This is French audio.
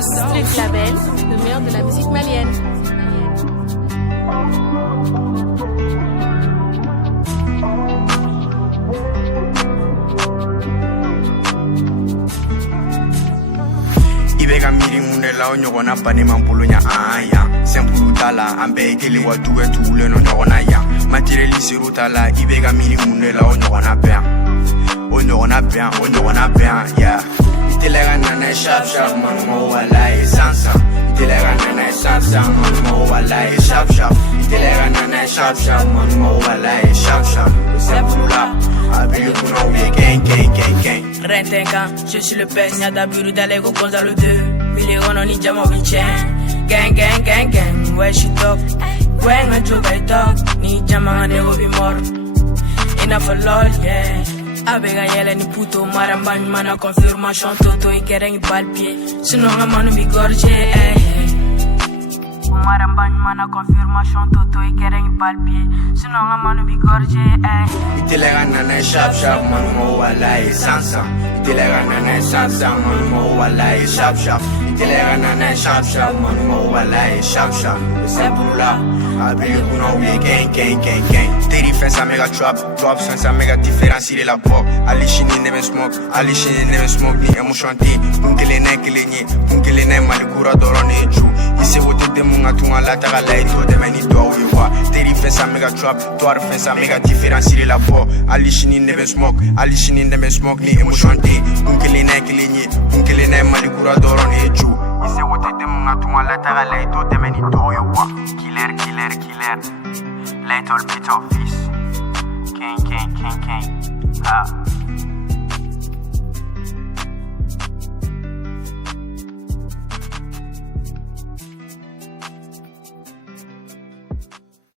Street Label, le meilleur de la musique malienne. Ibeka miri munela onyogona pane mampolonya aya sempulu tala ambe kele watu wetu le no nyogona ya materialisi rutala ibeka miri munela onyogona bien yeah itelega nana sharp man mo wala sansa itelega nana sansa man mo wala sharp itelega nana sharp man mo wala sharp sempulu la Abili kuna ouye gang Rentenkan, je suis le best Nyada buru dalego konza le 2 Milion ni jamo vinchen Gang Ouais she talk Gwen a joke I talk Ni jama nego bi mor Enough for lol yeah Abega yele ni puto Marambany mana confirmation Toto i kereng i balpie Sinon a manu bi gorge Marambany mana confirmation Toto i kereng i balpie Sinon a manu bi gorge Itelega nana sharp manu mo wala sansa itelega nana sansa manu mo wala sharp itelega nana sharp manu mo wala sharp sepula abili kuna ouye gang Teri fensa mega drop sensa mega différencier la pop Ali shini never smoke ni emotion ti Punkele ne malikura dorone ju Ise wote de munga tunga la taga la ito de meni doa uyewa Teri fensa mega drop Toar fensa mega différencier la pop Ali shini never smoke ni emotion ti Punkele ne malikura dorone ju Ise wote de munga tunga la taga la ito de meni doa uyewa Killer Little bit of fish King